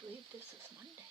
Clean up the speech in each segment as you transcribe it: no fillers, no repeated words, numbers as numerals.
believe this is Monday.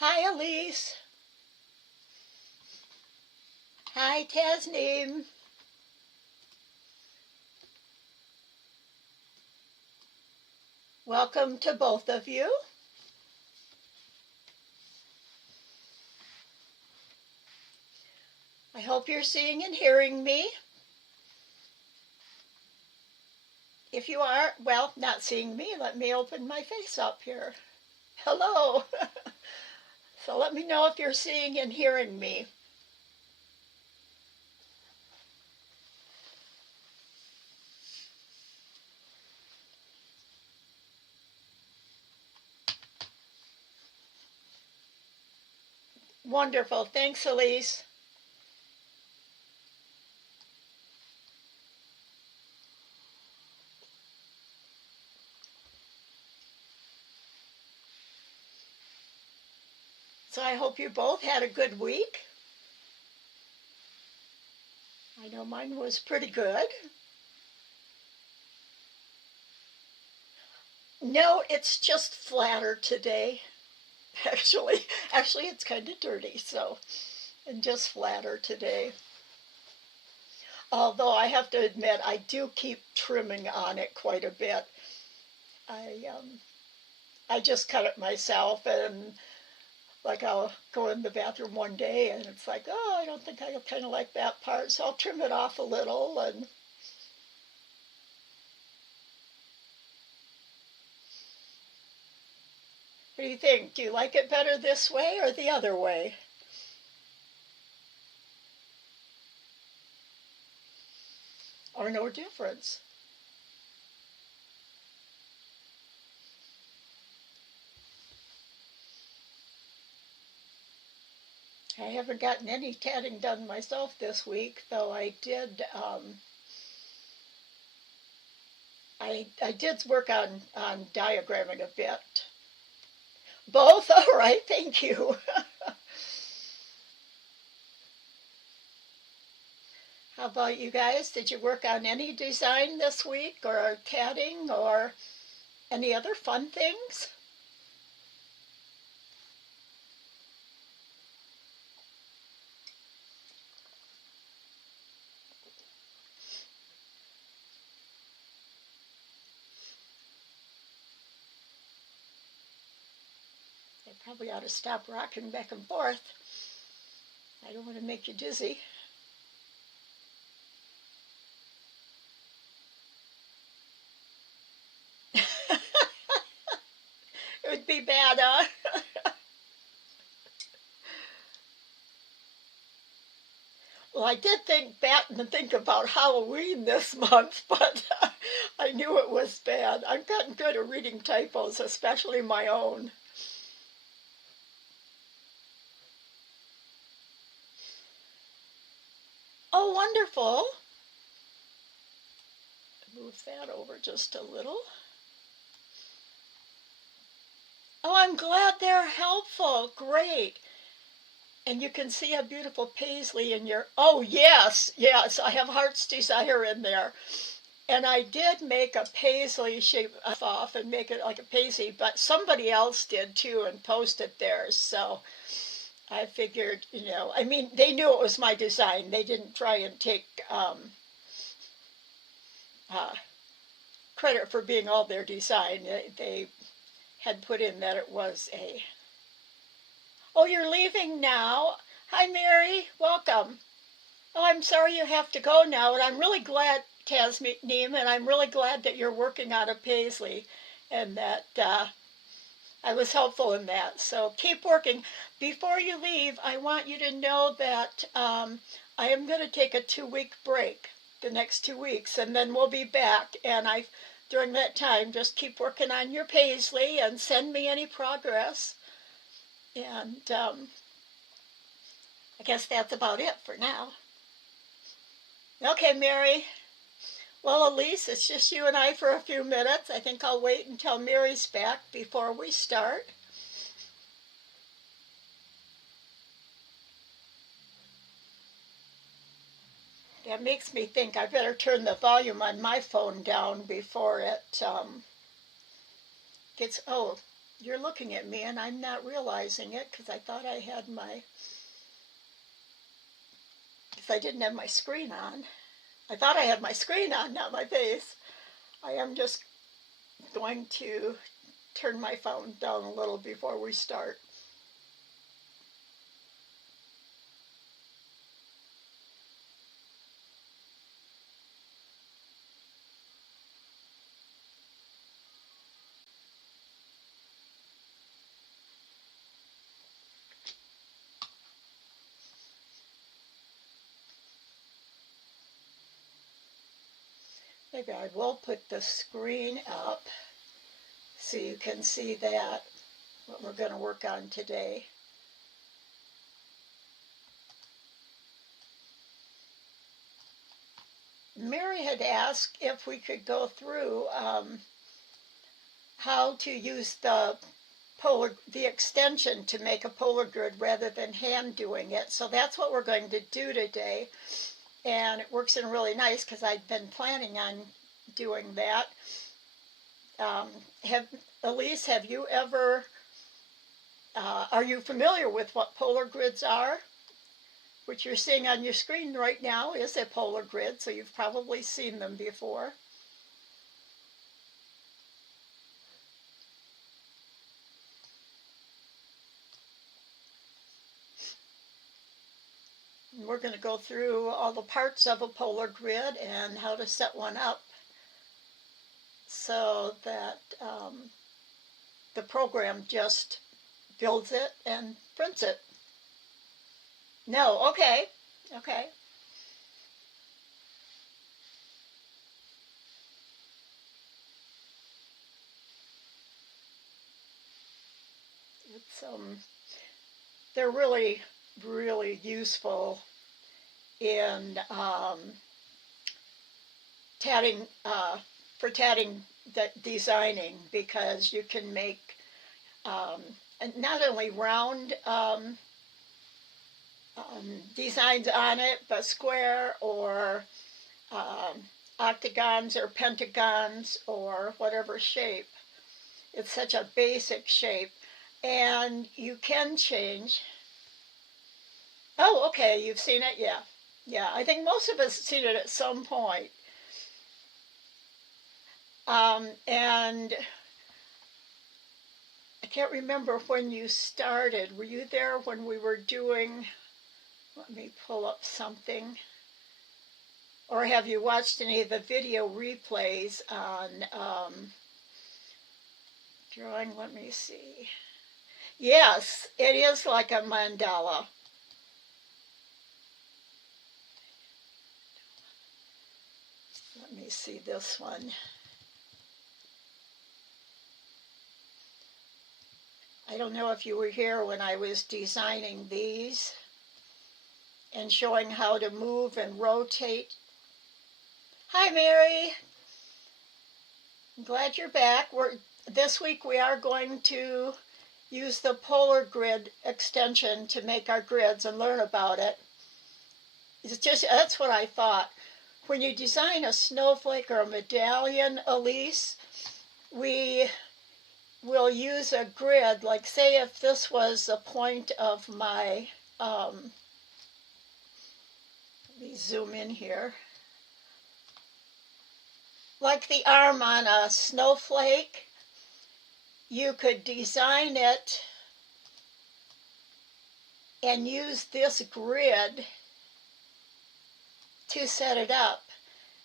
Hi, Elise. Hi, Tasneem. Welcome to both of you. I hope you're seeing and hearing me. If you are, well, not seeing me, let me open my face up here. Hello. So let me know if you're seeing and hearing me. Wonderful. Thanks, Elise. So I hope you both had a good week. I know mine was pretty good. No, it's just flatter today. Actually, it's kind of dirty, so, and just flatter today. Although I have to admit, I do keep trimming on it quite a bit. I just cut it myself, and like I'll go in the bathroom one day and it's like, oh, I don't think I kind of like that part, so I'll trim it off a little. And what do you think? Do you like it better this way or the other way? Or no difference? I haven't gotten any tatting done myself this week, though I did. I did work on diagramming a bit. Both? All right, thank you. How about you guys? Did you work on any design this week or tatting or any other fun things? I probably ought to stop rocking back and forth. I don't want to make you dizzy. It would be bad, huh? Well, I did think about Halloween this month, but I knew it was bad. I've gotten good at reading typos, especially my own. Oh, wonderful. Move that over just a little. Oh, I'm glad they're helpful. Great. And you can see a beautiful paisley in your, oh yes, yes, I have Heart's Desire in there. And I did make a paisley shape off and make it like a paisley, but somebody else did too and posted theirs. So I figured, I mean, they knew it was my design. They didn't try and take uh, credit for being all their design. They had put in that it was a, oh, you're leaving now? Hi, Mary. Welcome. Oh, I'm sorry you have to go now, and I'm really glad, Tasneem, and I'm really glad that you're working out of Paisley and that I was helpful in that. So keep working. Before you leave, I want you to know that I am going to take a 2 week break the next 2 weeks, and then we'll be back. And during that time, just keep working on your Paisley and send me any progress. And I guess that's about it for now. Okay, Mary. Well, Elise, it's just you and I for a few minutes. I think I'll wait until Mary's back before we start. That makes me think I better turn the volume on my phone down before it gets. Oh, you're looking at me and I'm not realizing it because I thought I had because I didn't have my screen on. I thought I had my screen on, not my face. I am just going to turn my phone down a little before we start. Maybe I will put the screen up so you can see that, what we're going to work on today. Mary had asked if we could go through how to use the extension to make a polar grid rather than hand doing it. So that's what we're going to do today. And it works in really nice because I've been planning on doing that. Elise, have you ever, are you familiar with what polar grids are? What you're seeing on your screen right now is a polar grid, so you've probably seen them before. We're going to go through all the parts of a polar grid and how to set one up so that the program just builds it and prints it. No, okay, okay. It's they're really, really useful in tatting for tatting designing because you can make not only round designs on it, but square or octagons or pentagons or whatever shape. It's such a basic shape, and you can change. Oh, okay, you've seen it, yeah. Yeah, I think most of us have seen it at some point. And I can't remember when you started. Were you there when we were doing, let me pull up something. Or have you watched any of the video replays on drawing? Let me see. Yes, it is like a mandala. Let me see this one. I don't know if you were here when I was designing these and showing how to move and rotate. Hi, Mary. I'm glad you're back. This week we are going to use the polar grid extension to make our grids and learn about it. That's what I thought. When you design a snowflake or a medallion, Elise, we will use a grid, like say if this was the point of my, let me zoom in here, like the arm on a snowflake, you could design it and use this grid to set it up.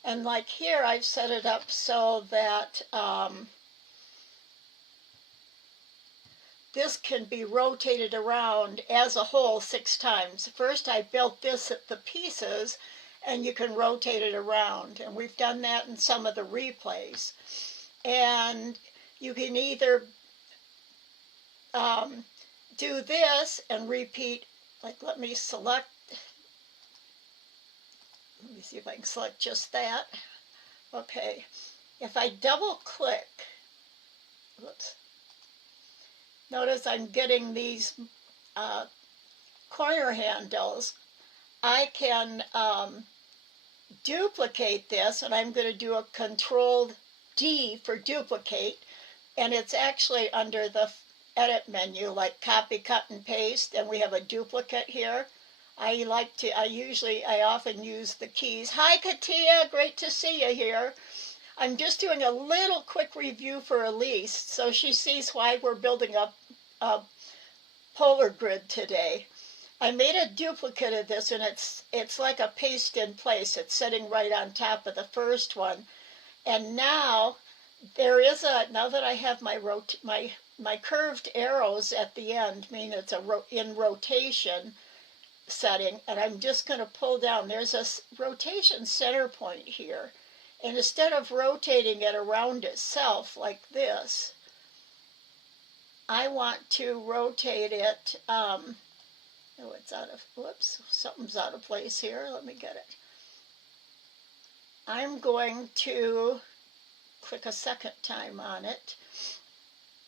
And like here, I've set it up so that this can be rotated around as a whole 6 times. First, I built this at the pieces, and you can rotate it around. And we've done that in some of the replays. And you can either do this and repeat, like let me see if I can select just that. Okay, if I double click, whoops, notice I'm getting these corner handles. I can duplicate this, and I'm going to do a Control-D for duplicate, and it's actually under the edit menu, like copy, cut, and paste, and we have a duplicate here. I often use the keys. Hi, Katia, great to see you here. I'm just doing a little quick review for Elise, so she sees why we're building a polar grid today. I made a duplicate of this, and it's like a paste in place. It's sitting right on top of the first one. And now now that I have my curved arrows at the end, mean it's in rotation setting, and I'm just going to pull down. There's a rotation center point here, and instead of rotating it around itself like this, I want to rotate it. Something's out of place here. Let me get it. I'm going to click a second time on it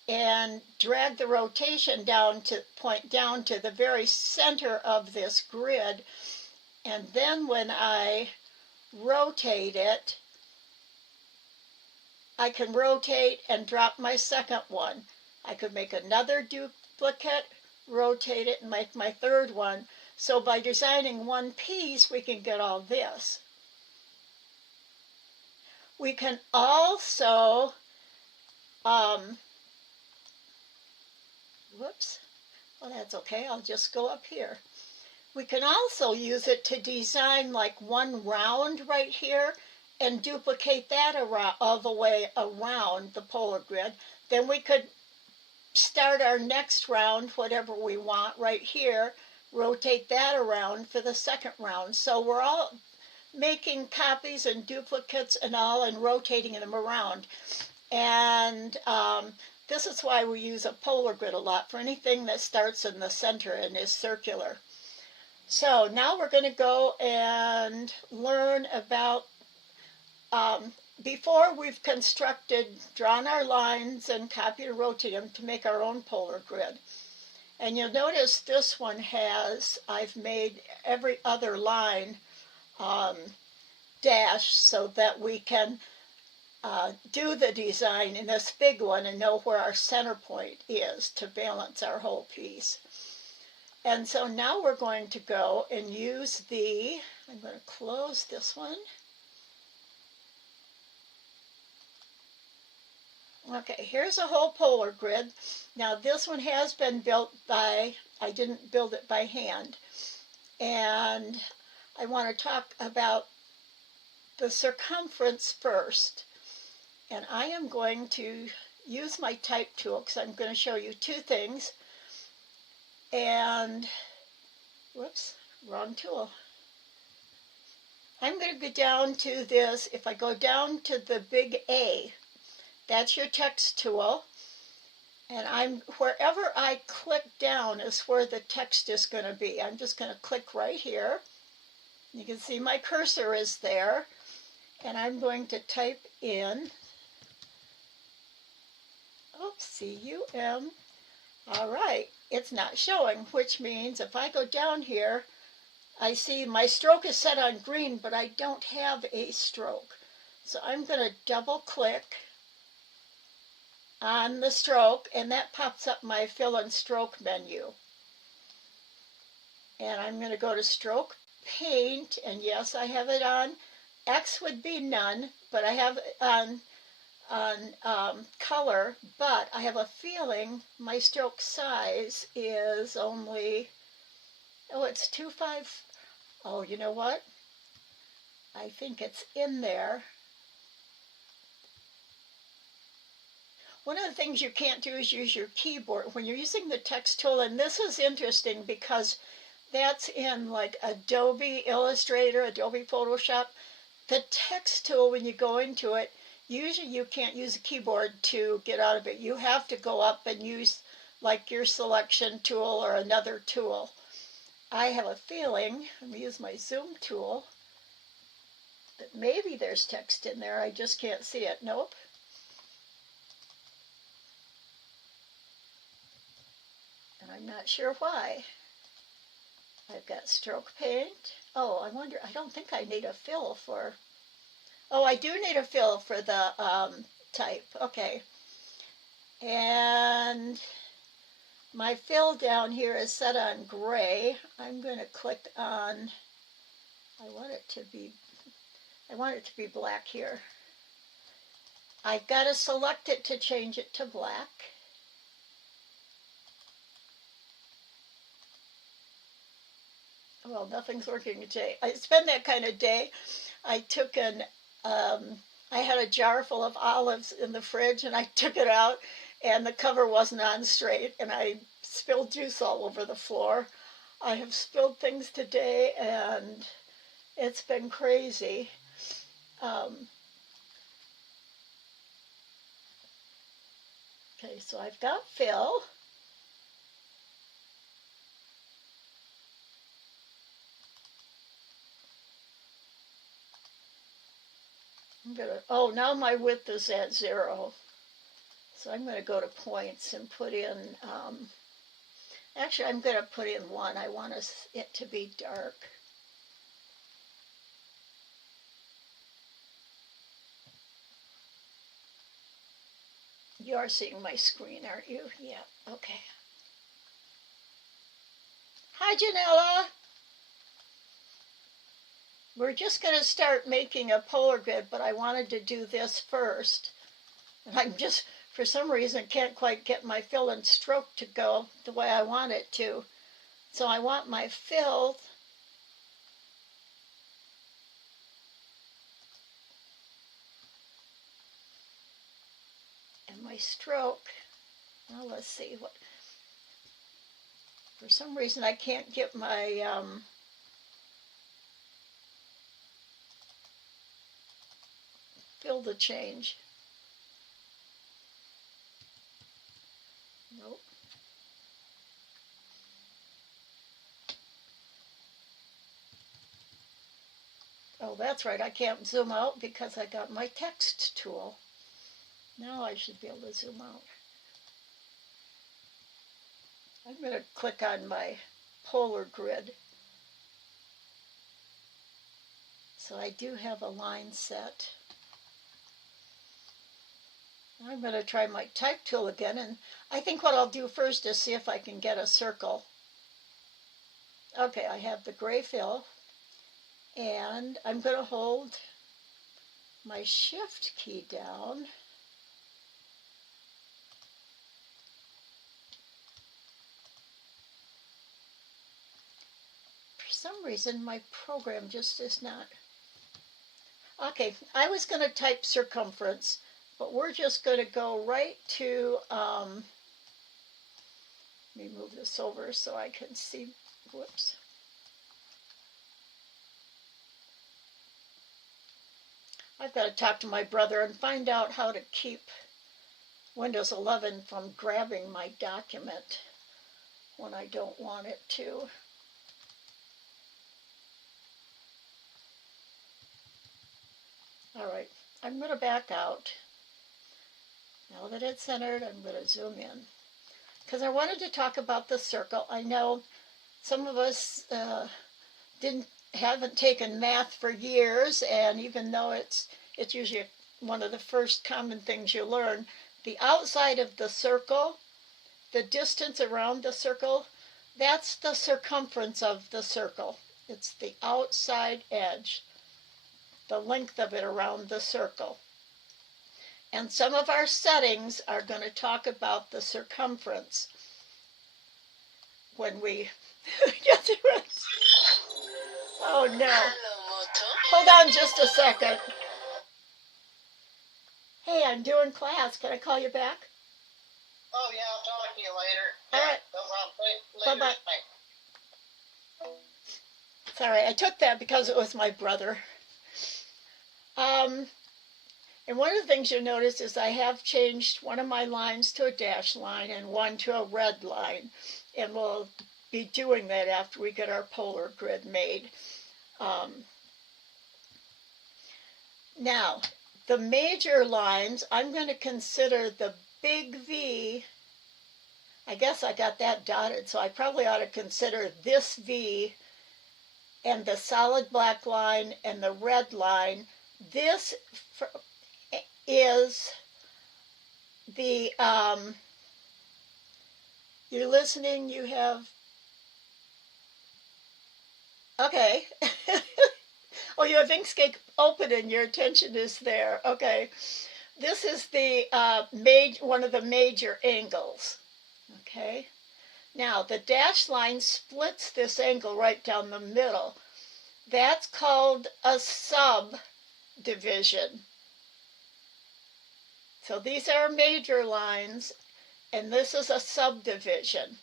and drag the rotation point down to the very center of this grid. And then when I rotate it, I can rotate and drop my second one. I could make another duplicate, rotate it, and make my third one. So by designing one piece, we can get all this. We can also, whoops, well that's okay, I'll just go up here. We can also use it to design like one round right here and duplicate that all the way around the polar grid. Then we could start our next round, whatever we want, right here, rotate that around for the second round. So we're all making copies and duplicates and all and rotating them around. And this is why we use a polar grid a lot, for anything that starts in the center and is circular. So now we're going to go and learn about, before we've drawn our lines and copied and rotated them to make our own polar grid. And you'll notice this one I've made every other line dash so that we can do the design in this big one and know where our center point is to balance our whole piece. And so now we're going to go and use I'm going to close this one. Okay, here's a whole polar grid. Now this one has been built I didn't build it by hand. And I want to talk about the circumference first. And I am going to use my type tool because I'm going to show you two things. And, whoops, wrong tool. I'm going to go down to this. If I go down to the big A, that's your text tool. And wherever I click down is where the text is going to be. I'm just going to click right here. You can see my cursor is there. And I'm going to type in, C-U-M. All right, it's not showing, which means if I go down here, I see my stroke is set on green, but I don't have a stroke. So I'm going to double click on the stroke, and that pops up my fill and stroke menu. And I'm going to go to stroke paint, and yes, I have it on. X would be none, but I have it on color, but I have a feeling my stroke size is only Oh, it's 2-5. Oh, you know what? I think it's in there. One of the things you can't do is use your keyboard when you're using the text tool, and this is interesting because that's in like Adobe Illustrator, Adobe Photoshop. The text tool, when you go into it, usually you can't use a keyboard to get out of it. You have to go up and use like your selection tool or another tool. I have a feeling, I'm going to use my zoom tool, that maybe there's text in there. I just can't see it. Nope. And I'm not sure why. I've got stroke paint. Oh, I wonder, I don't think I need a fill for, oh, I do need a fill for the type. Okay. And my fill down here is set on gray. I'm going to click on, I want it to be black here. I've got to select it to change it to black. Well, nothing's working today. It's been that kind of day. I took I had a jar full of olives in the fridge, and I took it out, and the cover wasn't on straight, and I spilled juice all over the floor. I have spilled things today, and it's been crazy. Okay, so I've got fill. Oh, now my width is at 0. So I'm going to go to points and put in, actually I'm going to put in 1. I want it to be dark. You are seeing my screen, aren't you? Yeah, okay. Hi, Janella. We're just going to start making a polar grid, but I wanted to do this first. And I'm just, for some reason, can't quite get my fill and stroke to go the way I want it to. So I want my fill and my stroke. Well, let's see what. For some reason, I can't get my fill to change. Nope. Oh, that's right. I can't zoom out because I got my text tool. Now I should be able to zoom out. I'm going to click on my polar grid. So I do have a line set. I'm going to try my type tool again, and I think what I'll do first is see if I can get a circle. Okay, I have the gray fill, and I'm going to hold my shift key down. For some reason, my program just is not. Okay, I was going to type circumference, but we're just going to go right to, let me move this over so I can see, whoops. I've got to talk to my brother and find out how to keep Windows 11 from grabbing my document when I don't want it to. All right, I'm going to back out. Now that it's centered, I'm going to zoom in. Because I wanted to talk about the circle. I know some of us haven't taken math for years, and even though it's usually one of the first common things you learn, the outside of the circle, the distance around the circle, that's the circumference of the circle. It's the outside edge, the length of it around the circle. And some of our settings are going to talk about the circumference. when we get to it. Oh no. Hold on just a second. Hey, I'm doing class. Can I call you back? Oh, yeah, I'll talk to you later. All right. No problem. Later. Bye-bye. Sorry, I took that because it was my brother. And one of the things you'll notice is I have changed one of my lines to a dash line and one to a red line. And we'll be doing that after we get our polar grid made. Now, the major lines, I'm going to consider the big V. I guess I got that dotted, so I probably ought to consider this V and the solid black line and the red line. This is the, you're listening, you have, okay. Oh, you have Inkscape open and your attention is there. Okay. This is the one of the major angles. Okay. Now, the dashed line splits this angle right down the middle. That's called a subdivision. So these are major lines, and this is a subdivision.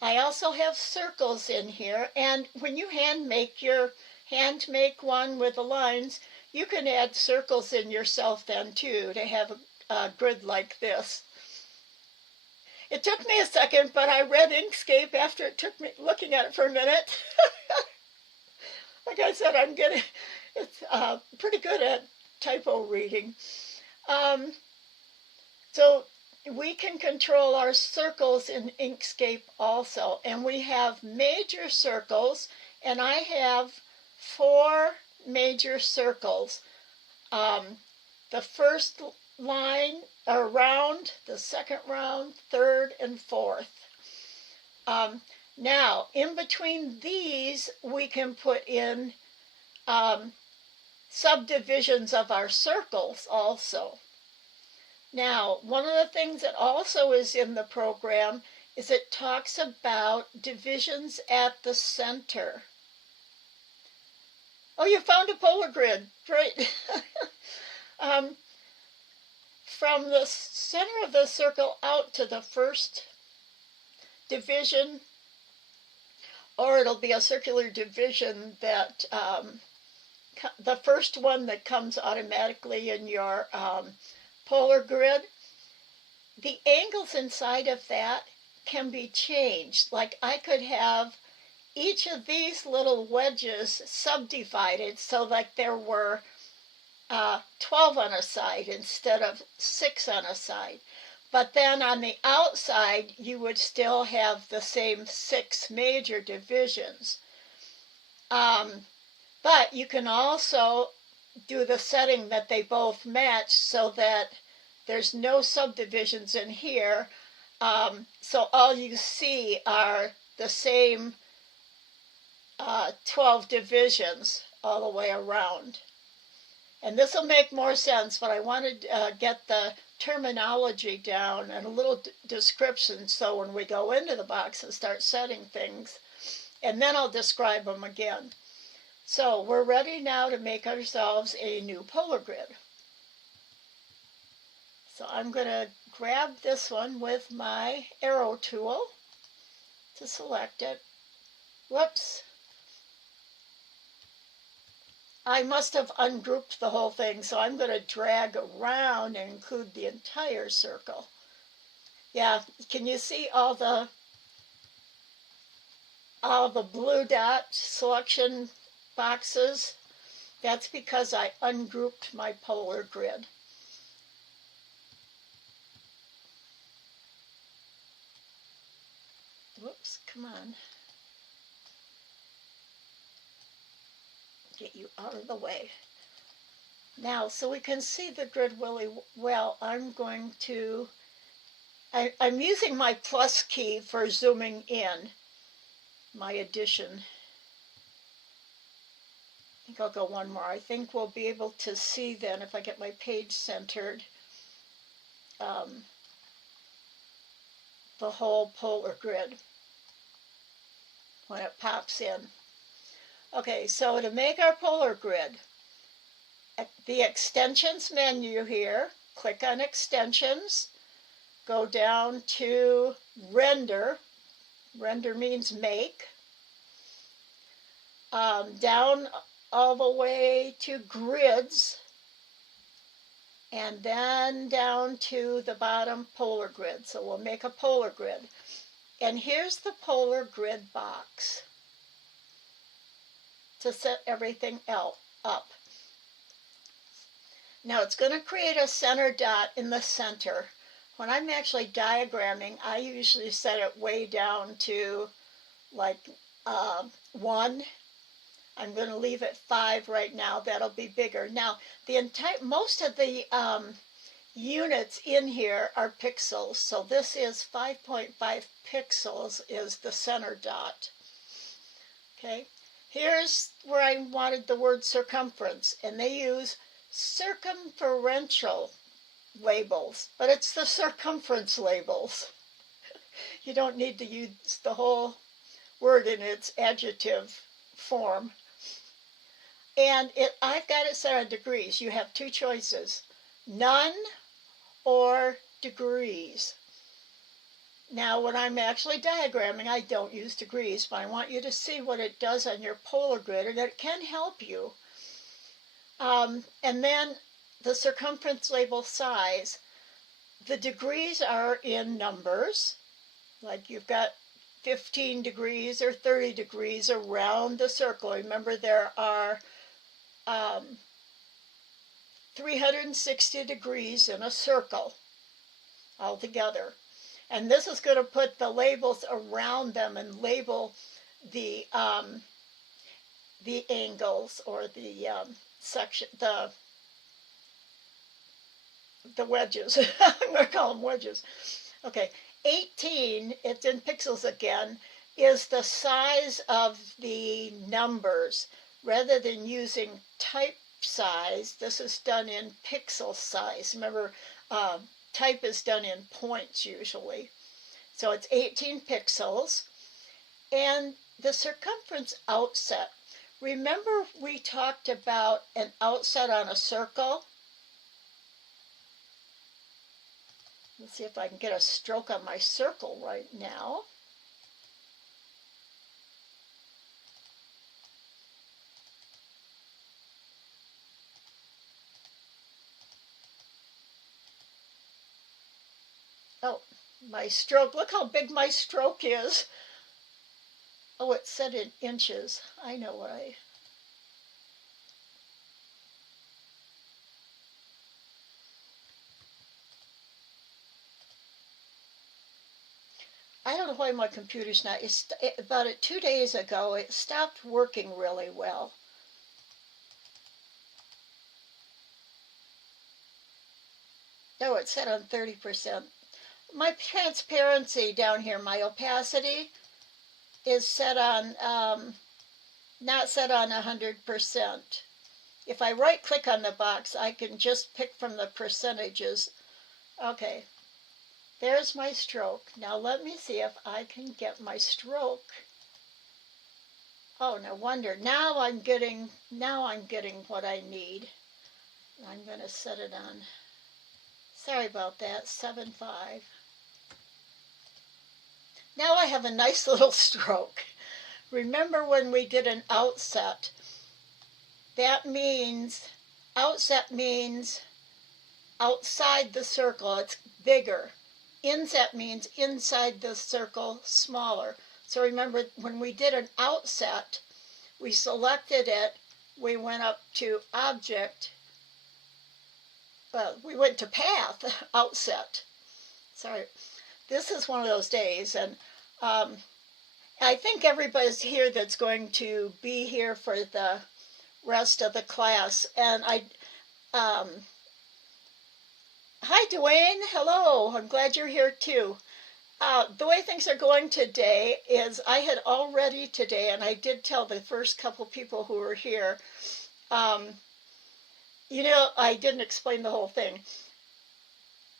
I also have circles in here, and when you hand make one with the lines, you can add circles in yourself then too to have a grid like this. It took me a second, but I read Inkscape after it took me looking at it for a minute. Like I said, it's pretty good at typo reading. So we can control our circles in Inkscape also, and we have major circles, and I have 4 major circles. The first line or round, the second round, third, and fourth. Now, in between these, we can put in subdivisions of our circles also. Now, one of the things that also is in the program is it talks about divisions at the center. Oh, you found a polar grid. Great. From the center of the circle out to the first division, or it'll be a circular division that the first one that comes automatically in your polar grid, the angles inside of that can be changed. Like I could have each of these little wedges subdivided so like there were 12 on a side instead of 6 on a side. But then on the outside, you would still have the same 6 major divisions. But you can also do the setting that they both match so that there's no subdivisions in here. So all you see are the same 12 divisions all the way around. And this will make more sense, but I wanted to get the terminology down and a little description so when we go into the box and start setting things, and then I'll describe them again. So we're ready now to make ourselves a new polar grid. So I'm going to grab this one with my arrow tool to select it. Whoops. I must have ungrouped the whole thing, so I'm going to drag around and include the entire circle. Yeah, can you see all the blue dot selection boxes? That's because I ungrouped my polar grid. Whoops, come on. Get you out of the way. Now, so we can see the grid really well, I'm using my plus key for zooming in, my addition. I think I'll go one more. I think we'll be able to see then, if I get my page centered, the whole polar grid. when it pops in. Okay, so to make our polar grid, at the extensions menu here, click on extensions, go down to render. Render means make. Down all the way to grids, and then down to the bottom polar grid. So we'll make a polar grid. And here's the polar grid box to set everything else up. Now it's going to create a center dot in the center. When I'm actually diagramming, I usually set it way down to like 1. I'm going to leave it 5 right now. That'll be bigger. Now, most of the units in here are pixels. So this is 5.5 pixels is the center dot. Okay. Here's where I wanted the word circumference, and they use circumferential labels, but it's the circumference labels. You don't need to use the whole word in its adjective form. And I've got it set on degrees. You have 2 choices, none or degrees. Now, when I'm actually diagramming, I don't use degrees, but I want you to see what it does on your polar grid, and it can help you. And then the circumference label size. The degrees are in numbers, like you've got 15 degrees or 30 degrees around the circle. Remember, there are 360 degrees in a circle altogether. And this is going to put the labels around them and label the angles or the section, the wedges. I'm going to call them wedges. Okay, 18, it's in pixels again, is the size of the numbers. Rather than using type size, this is done in pixel size. Remember, type is done in points usually. So it's 18 pixels. And the circumference outset. Remember we talked about an outset on a circle? Let's see if I can get a stroke on my circle right now. Oh, my stroke. Look how big my stroke is. Oh, it's set in inches. I know why. I don't know why my computer's not. About 2 days ago, it stopped working really well. Oh, it's set on 30%. My transparency down here, my opacity, is set on, not set on 100%. If I right click on the box, I can just pick from the percentages. Okay, there's my stroke. Now let me see if I can get my stroke. Oh, no wonder. Now I'm getting what I need. I'm going to set it on. Sorry about that, 7.5. Now I have a nice little stroke. Remember when we did an outset? That means, outset means outside the circle, it's bigger. Inset means inside the circle, smaller. So remember, when we did an outset, we selected it, we went up to Object, we went to Path, Outset. Sorry, this is one of those days, and I think everybody's here that's going to be here for the rest of the class. And hi Dwayne, hello, I'm glad you're here too. The way things are going today is I had already today, and I did tell the first couple people who were here, you know, I didn't explain the whole thing.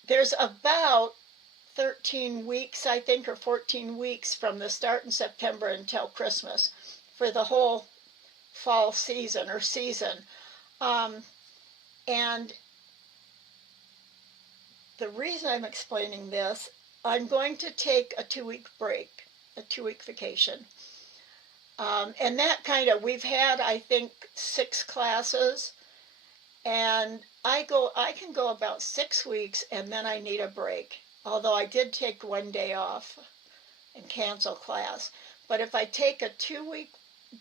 There's about 13 weeks, I think, or 14 weeks from the start in September until Christmas for the whole fall season or season. And the reason I'm explaining this, I'm going to take a 2-week break, a 2-week vacation. And that kind of, we've had, I think, 6 classes, and I can go about 6 weeks, and then I need a break. Although I did take 1 day off and cancel class. But if I take a 2-week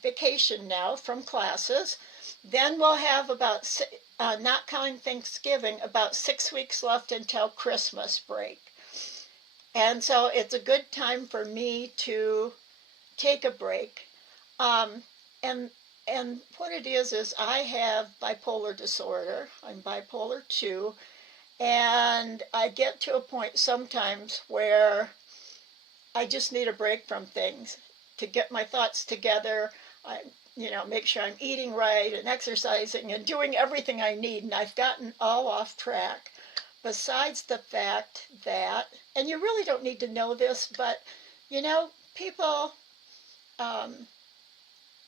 vacation now from classes, then we'll have about, not counting Thanksgiving, about 6 weeks left until Christmas break. And so it's a good time for me to take a break. And what it is I have bipolar disorder. I'm bipolar 2, and I get to a point sometimes where I just need a break from things to get my thoughts together. I, make sure I'm eating right and exercising and doing everything I need, and I've gotten all off track. Besides the fact that, and you really don't need to know this, but people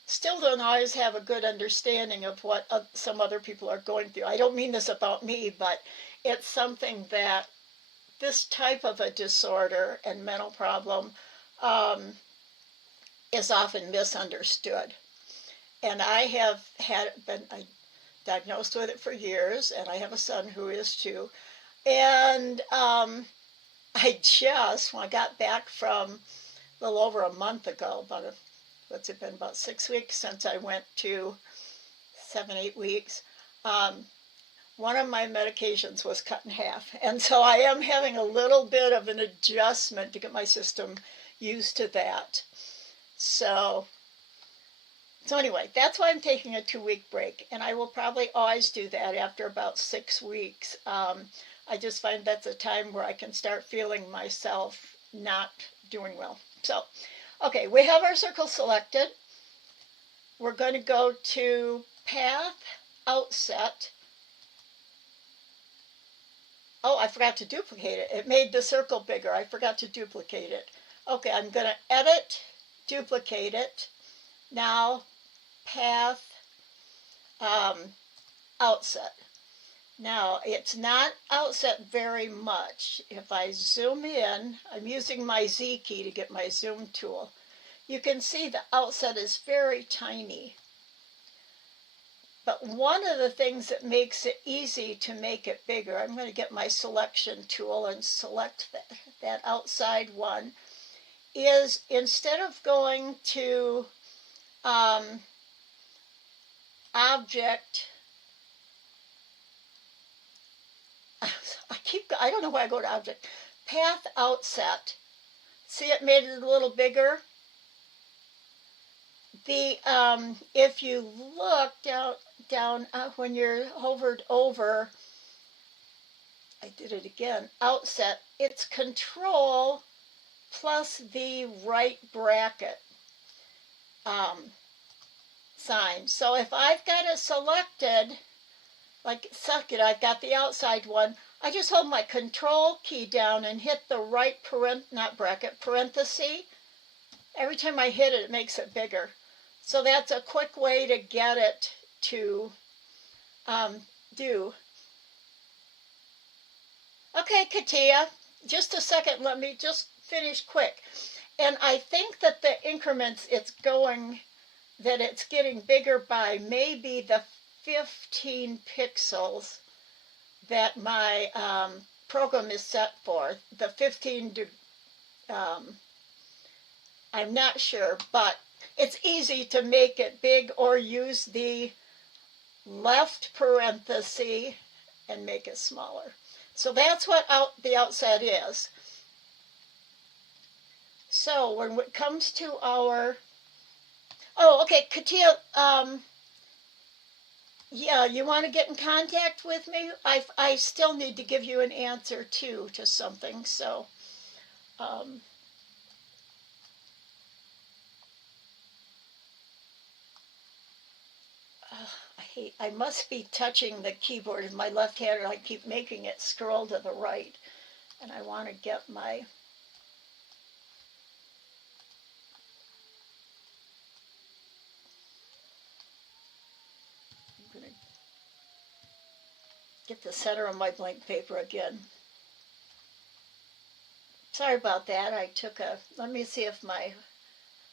still don't always have a good understanding of what some other people are going through. I don't mean this about me, but it's something that this type of a disorder and mental problem is often misunderstood. And I have been diagnosed with it for years, and I have a son who is too. And when I got back from a little over a month ago, what's it been, about 6 weeks since I went to 7, 8 weeks, one of my medications was cut in half. And so I am having a little bit of an adjustment to get my system used to that. So anyway, that's why I'm taking a 2-week break. And I will probably always do that after about 6 weeks. I just find that's a time where I can start feeling myself not doing well. So, okay, we have our circle selected. We're going to go to path, outset. Oh, I forgot to duplicate it. It made the circle bigger. I forgot to duplicate it. Okay, I'm going to edit, duplicate it. Now, path, outset. Now, it's not outset very much. If I zoom in, I'm using my Z key to get my zoom tool. You can see the outset is very tiny. But one of the things that makes it easy to make it bigger, I'm going to get my selection tool and select that outside one, is instead of going to object, I don't know why I go to object, path outset. See, it made it a little bigger. If you look down when you're hovered over, I did it again, outset, it's control plus the right bracket sign. So if I've got it selected, like I've got the outside one, I just hold my control key down and hit the right parenthesis. Every time I hit it, it makes it bigger. So that's a quick way to get it to do. Okay, Katia, just a second, let me just finish quick. And I think that the increments it's getting bigger by maybe the 15 pixels that my program is set for. The 15, I'm not sure, but it's easy to make it big or use the left parenthesis and make it smaller. So that's what the outset is. So when it comes to our, okay, Katia, yeah, you want to get in contact with me? I still need to give you an answer too to something. So, I must be touching the keyboard in my left hand, and I keep making it scroll to the right. And I want to get my I'm going to get the center of my blank paper again. Sorry about that. I took a, let me see if my,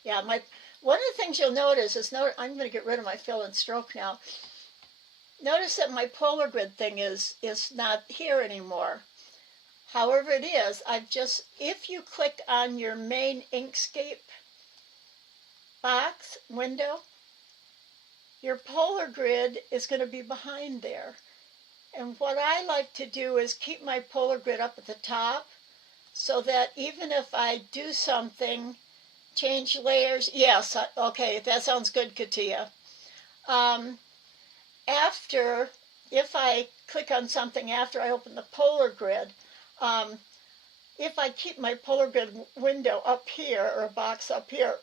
yeah, my, one of the things you'll notice is, I'm going to get rid of my fill and stroke now. Notice that my polar grid thing is not here anymore. However it is, I've just, if you click on your main Inkscape box window, your polar grid is going to be behind there. And what I like to do is keep my polar grid up at the top so that even if I do something, change layers, yes, okay, that sounds good, Katia. After, if I click on something after I open the polar grid, if I keep my polar grid window up here or a box up here,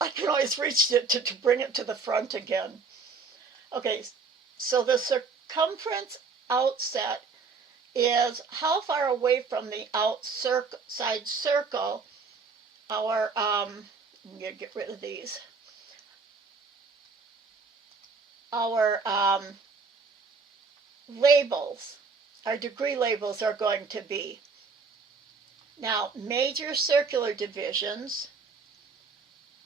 I can always reach it to bring it to the front again. Okay, so the circumference outset is how far away from the outside circle our, I'm going to get rid of these, our labels, our degree labels are going to be. Now, major circular divisions,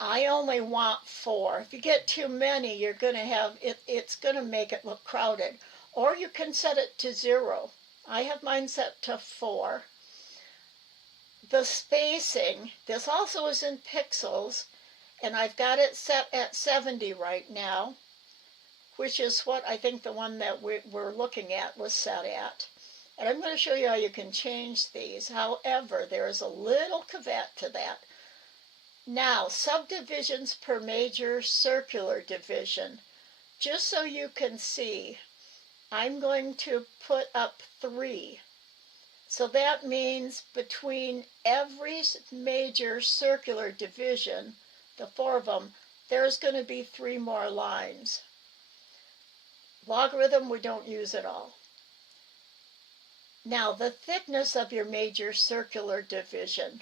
I only want 4. If you get too many, you're going to have, it's going to make it look crowded. Or you can set it to 0. I have mine set to 4. The spacing, this also is in pixels, and I've got it set at 70 right now, which is what I think the one that we're looking at was set at. And I'm going to show you how you can change these. However, there is a little caveat to that. Now, subdivisions per major circular division. Just so you can see, I'm going to put up 3. So that means between every major circular division, the 4 of them, there's going to be 3 more lines. Logarithm we don't use at all. Now, the thickness of your major circular division.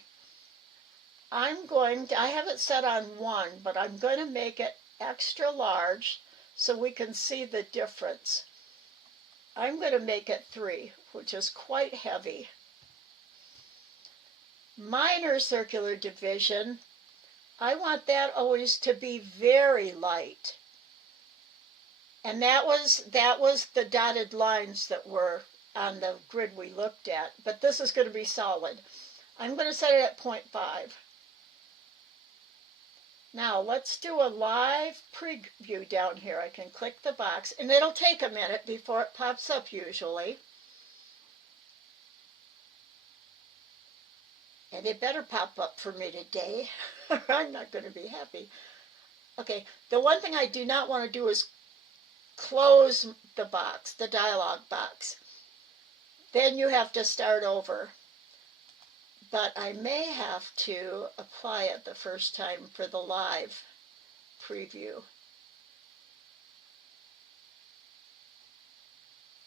I have it set on 1, but I'm going to make it extra large so we can see the difference. I'm going to make it 3, which is quite heavy. Minor circular division, I want that always to be very light. And that was the dotted lines that were on the grid we looked at, but this is going to be solid. I'm going to set it at 0.5. Now let's do a live preview down here. I can click the box, and it'll take a minute before it pops up usually. And it better pop up for me today, or I'm not going to be happy. Okay, the one thing I do not want to do is close the box, the dialog box. Then you have to start over. But I may have to apply it the first time for the live preview.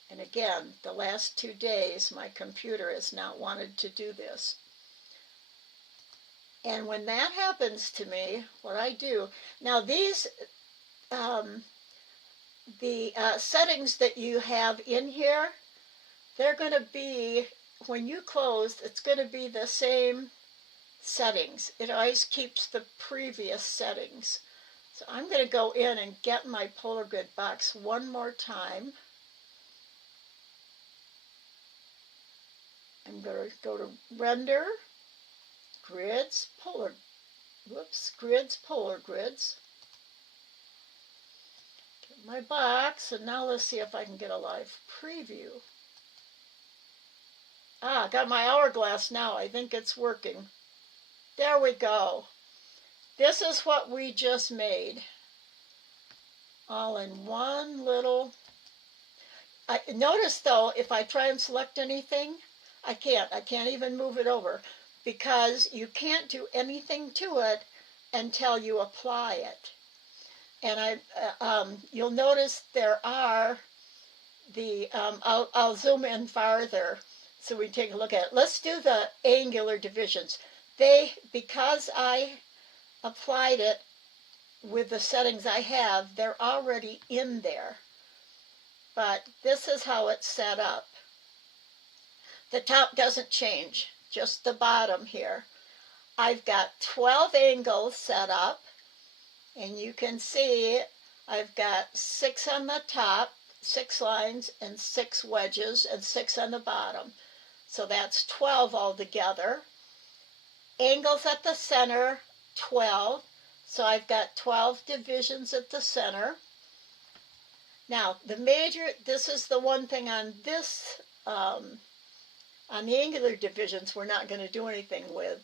And again, the last 2 days, my computer has not wanted to do this. And when that happens to me, what I do, now these, the settings that you have in here, they're going to be, when you close, it's going to be the same settings. It always keeps the previous settings. So I'm going to go in and get my polar grid box one more time. I'm going to go to Render, Grids, Grids, Polar Grids. Get my box, and now let's see if I can get a live preview. Ah, got my hourglass now. I think it's working. There we go. This is what we just made. All in one little... Notice, though, if I try and select anything, I can't. I can't even move it over because you can't do anything to it until you apply it. And you'll notice there are the... I'll zoom in farther. so we take a look at it. Let's do the angular divisions. Because I applied it with the settings I have, they're already in there. But this is how it's set up. The top doesn't change, just the bottom here. I've got 12 angles set up, and you can see I've got 6 on the top, 6 lines, and 6 wedges, and 6 on the bottom. So that's 12 altogether. Angles at the center, 12. So I've got 12 divisions at the center. Now, this is the one thing on this, on the angular divisions we're not going to do anything with,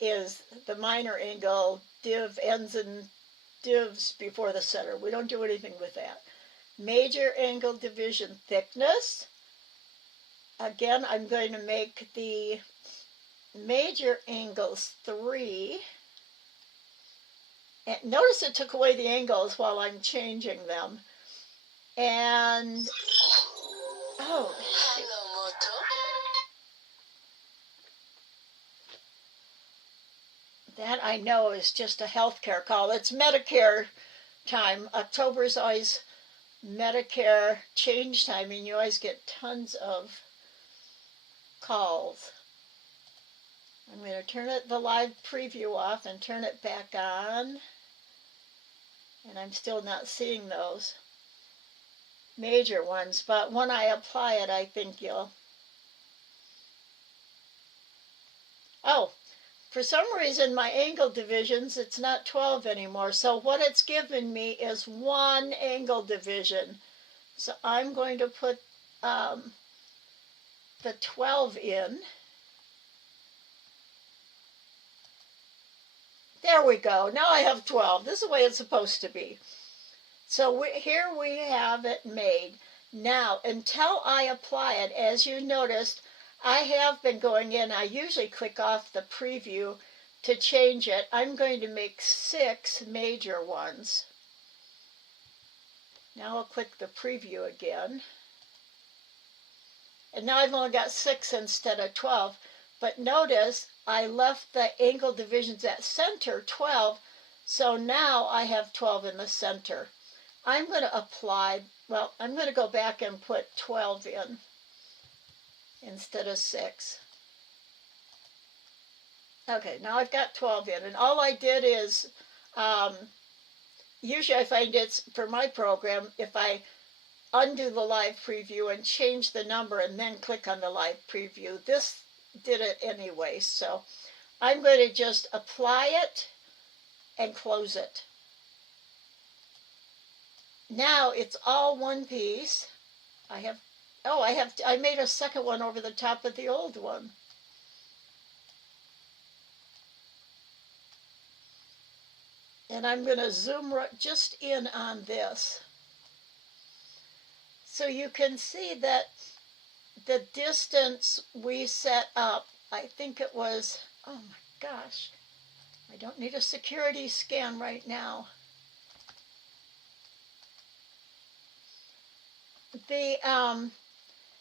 is the minor angle div ends in divs before the center. We don't do anything with that. Major angle division thickness. Again, I'm going to make the major angles 3. And notice it took away the angles while I'm changing them. And, oh, shoot. That I know is just a healthcare call. It's Medicare time. October is always Medicare change time, and you always get tons of calls. I'm going to turn the live preview off and turn it back on. And I'm still not seeing those major ones, but when I apply it, I think you'll... Oh, for some reason, my angle divisions, it's not 12 anymore. So what it's given me is 1 angle division. So I'm going to put the 12 in. There we go. Now I have 12. This is the way it's supposed to be. So here we have it made. Now, until I apply it, as you noticed, I have been going in. I usually click off the preview to change it. I'm going to make 6 major ones. Now I'll click the preview again. And now I've only got 6 instead of 12. But notice I left the angle divisions at center 12. So now I have 12 in the center. I'm going to apply, well, I'm going to go back and put 12 in instead of 6. Okay, now I've got 12 in, and all I did is, usually I find it's, for my program, if I undo the live preview and change the number and then click on the live preview, this did it anyway, so I'm going to just apply it and close it. Now it's all one piece. I made a second one over the top of the old one. And I'm going to zoom just in on this. So you can see that the distance we set up, I think it was, oh my gosh, I don't need a security scan right now.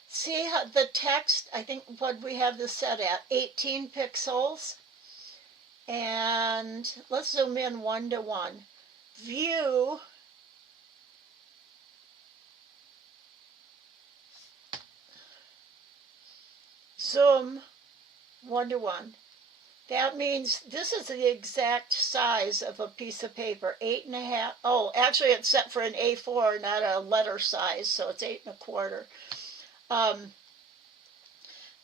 See how the text, I think what we have this set at, 18 pixels. And let's zoom in 1 to 1. View. Zoom 1 to 1. That means this is the exact size of a piece of paper, 8.5. Oh, actually it's set for an A4, not a letter size, so it's 8.25.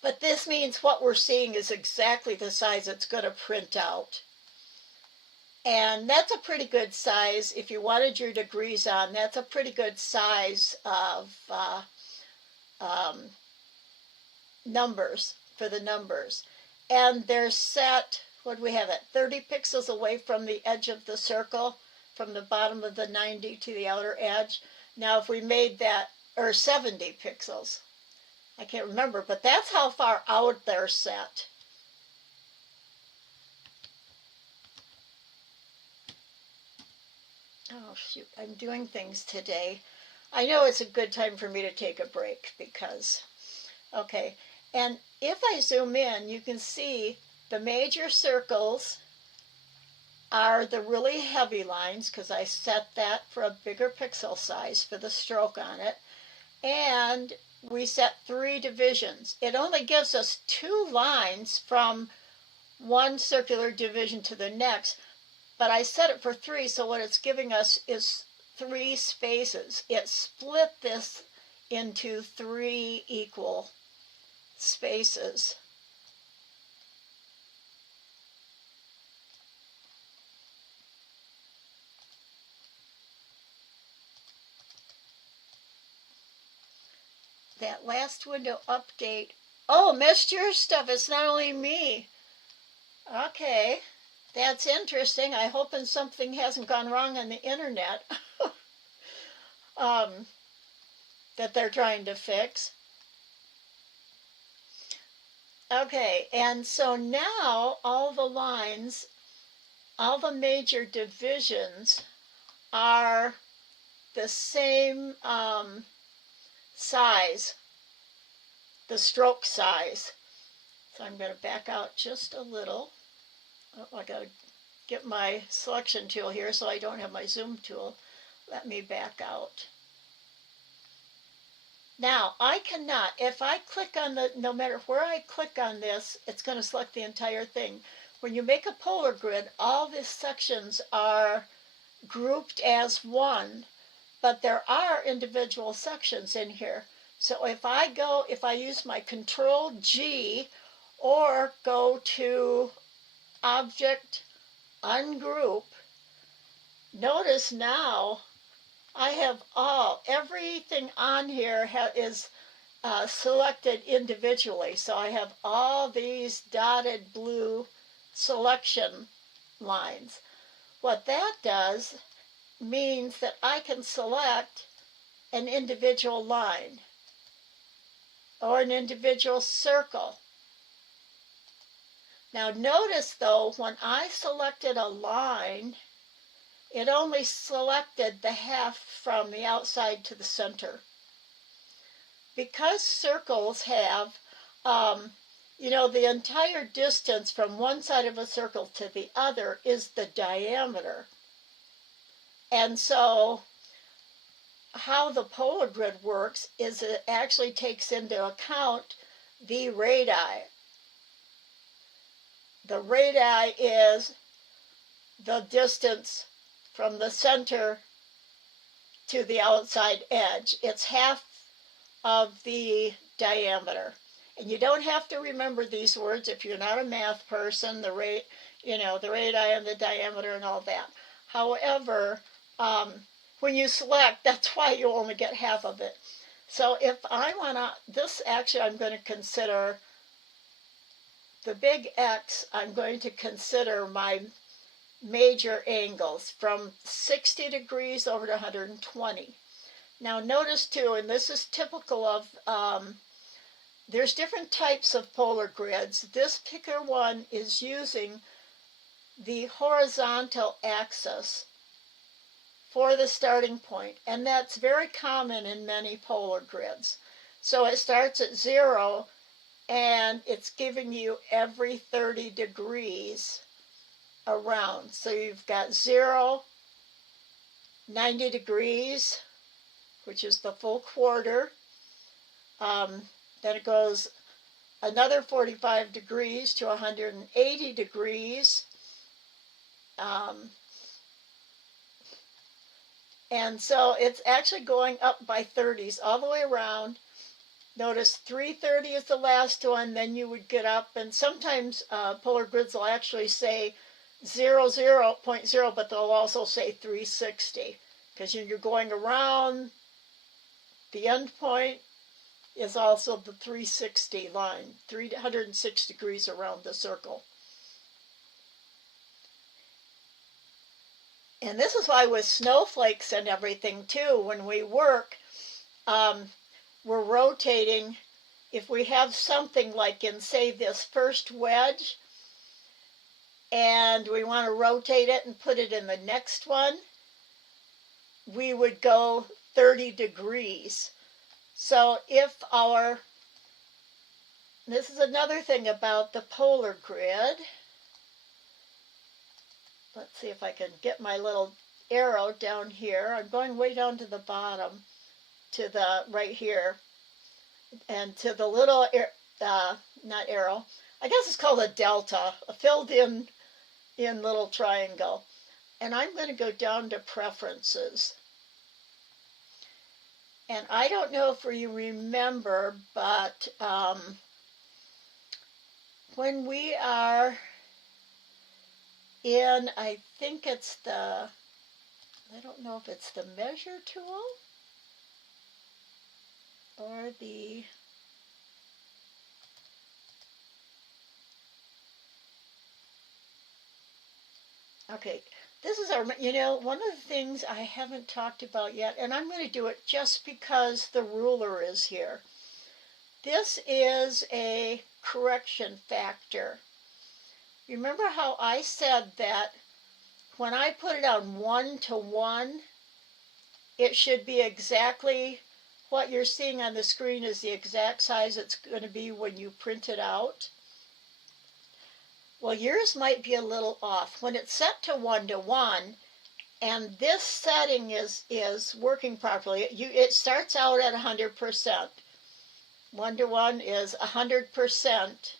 But this means what we're seeing is exactly the size it's going to print out. And that's a pretty good size. If you wanted your degrees on, that's a pretty good size of numbers, for the numbers. And they're set, what do we have it, 30 pixels away from the edge of the circle, from the bottom of the 90 to the outer edge. Now if we made that, or 70 pixels, I can't remember, but that's how far out they're set. Oh shoot, I'm doing things today. I know it's a good time for me to take a break because, okay. And if I zoom in, you can see the major circles are the really heavy lines because I set that for a bigger pixel size for the stroke on it. And we set 3 divisions. It only gives us 2 lines from one circular division to the next, but I set it for 3, so what it's giving us is 3 spaces. It split this into 3 equal spaces. That last window update. Oh, missed your stuff. It's not only me. Okay, that's interesting. I hope something hasn't gone wrong on the internet that they're trying to fix. Okay, and so now all the lines, all the major divisions are the same size, the stroke size. So I'm going to back out just a little. Oh, I got to get my selection tool here so I don't have my zoom tool. Let me back out. Now I cannot, if I click on no matter where I click on this, it's going to select the entire thing. When you make a polar grid, all the sections are grouped as one, but there are individual sections in here. So if I use my Control G or go to Object, Ungroup, notice now I have everything on here is selected individually. So I have all these dotted blue selection lines. What that does means that I can select an individual line or an individual circle. Now notice though, when I selected a line, it only selected the half from the outside to the center. Because circles have, the entire distance from one side of a circle to the other is the diameter. And so how the polar grid works is it actually takes into account the radii. The radii is the distance from the center to the outside edge. It's half of the diameter. And you don't have to remember these words if you're not a math person, the radii and the diameter and all that. However, when you select, that's why you only get half of it. So if I want to, I'm going to consider the big X. I'm going to consider my major angles from 60 degrees over to 120. Now notice too, and this is typical of, there's different types of polar grids. This particular one is using the horizontal axis for the starting point, and that's very common in many polar grids. So it starts at 0 and it's giving you every 30 degrees around. So you've got 0, 90 degrees, which is the full quarter. Then it goes another 45 degrees to 180 degrees. And so it's actually going up by 30s all the way around. Notice 330 is the last one, then you would get up, and sometimes polar grids will actually say 0.0, but they'll also say 360, because you're going around. The end point is also the 360 line, 306 degrees around the circle. And this is why with snowflakes and everything too, when we work, we're rotating. If we have something like in, say, this first wedge, and we want to rotate it and put it in the next one, we would go 30 degrees. So if our This is another thing about the polar grid. Let's see if I can get my little arrow down here. I'm going way down to the bottom, to the right here, and to the little, not arrow, I guess it's called a delta, a filled in little triangle. And I'm going to go down to preferences. And I don't know if you remember, but when we are in, I think it's I don't know if it's the measure tool or the, okay, this is our, one of the things I haven't talked about yet, and I'm going to do it just because the ruler is here. This is a correction factor. Remember how I said that when I put it on 1 to 1, it should be exactly what you're seeing on the screen is the exact size it's going to be when you print it out. Well, yours might be a little off. When it's set to 1 to 1, and this setting is working properly, it starts out at 100%. 1 to 1 is 100%.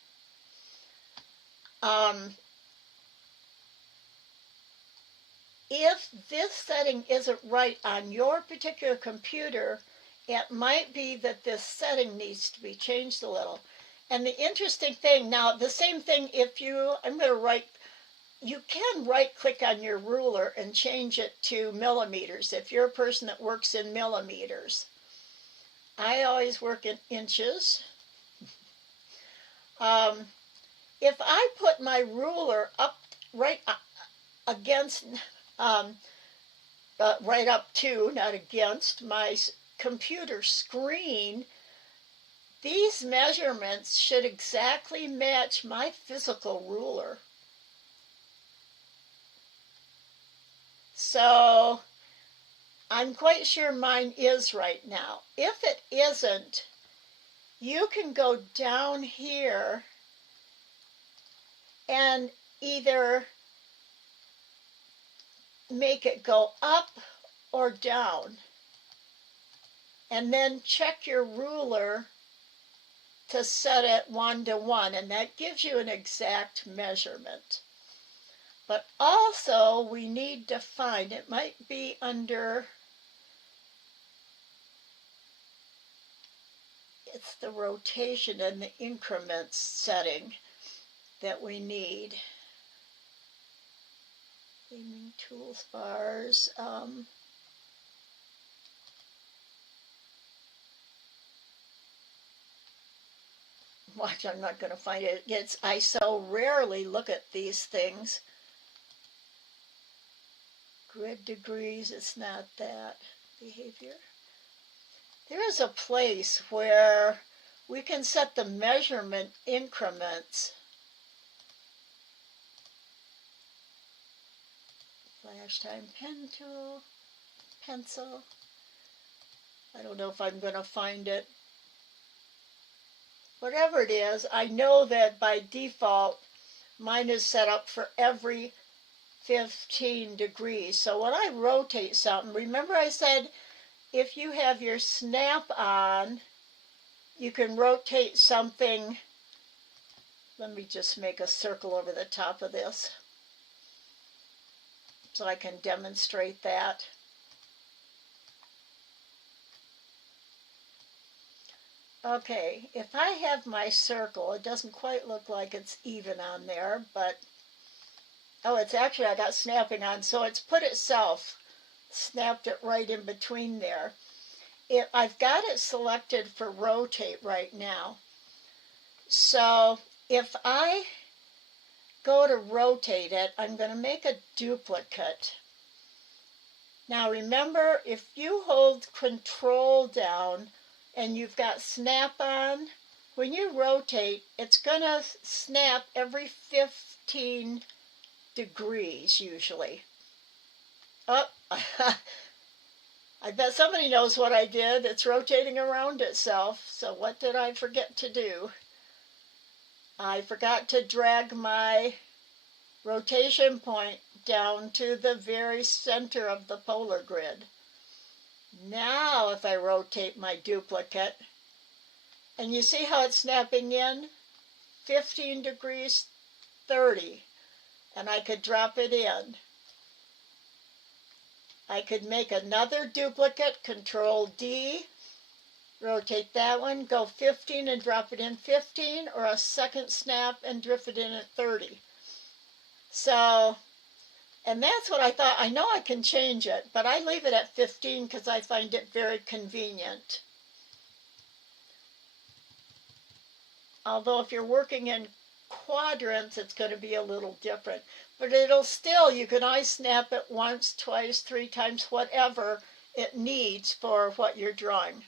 If this setting isn't right on your particular computer, it might be that this setting needs to be changed a little. And the interesting thing, now the same thing if you can right click on your ruler and change it to millimeters if you're a person that works in millimeters. I always work in inches. If I put my ruler up right against, right up to, not against, my computer screen, these measurements should exactly match my physical ruler. So I'm quite sure mine is right now. If it isn't, you can go down here and either make it go up or down, and then check your ruler to set it 1 to 1, and that gives you an exact measurement. But also we need to find, it might be under, it's the rotation and the increments setting that we need. Theming tools bars. Watch, I'm not going to find it. I so rarely look at these things. Grid degrees, it's not that. Behavior. There is a place where we can set the measurement increments. Flash time pen tool, pencil. I don't know if I'm going to find it. Whatever it is, I know that by default, mine is set up for every 15 degrees. So when I rotate something, remember I said if you have your snap on, you can rotate something. Let me just make a circle over the top of this so I can demonstrate that. Okay, if I have my circle, it doesn't quite look like it's even on there, but, oh, it's actually, I got snapping on, so it's put itself, snapped it right in between there. I've got it selected for rotate right now. So if I go to rotate it, I'm going to make a duplicate. Now remember, if you hold Control down and you've got snap on, when you rotate, it's going to snap every 15 degrees usually. Oh, I bet somebody knows what I did. It's rotating around itself. So what did I forget to do? I forgot to drag my rotation point down to the very center of the polar grid. Now if I rotate my duplicate, and you see how it's snapping in? 15 degrees, 30, and I could drop it in. I could make another duplicate, Control D, rotate that one, go 15 and drop it in 15, or a second snap and drift it in at 30. So, and that's what I thought. I know I can change it, but I leave it at 15 because I find it very convenient. Although if you're working in quadrants, it's going to be a little different. But it'll still, you can always snap it once, twice, 3 times, whatever it needs for what you're drawing.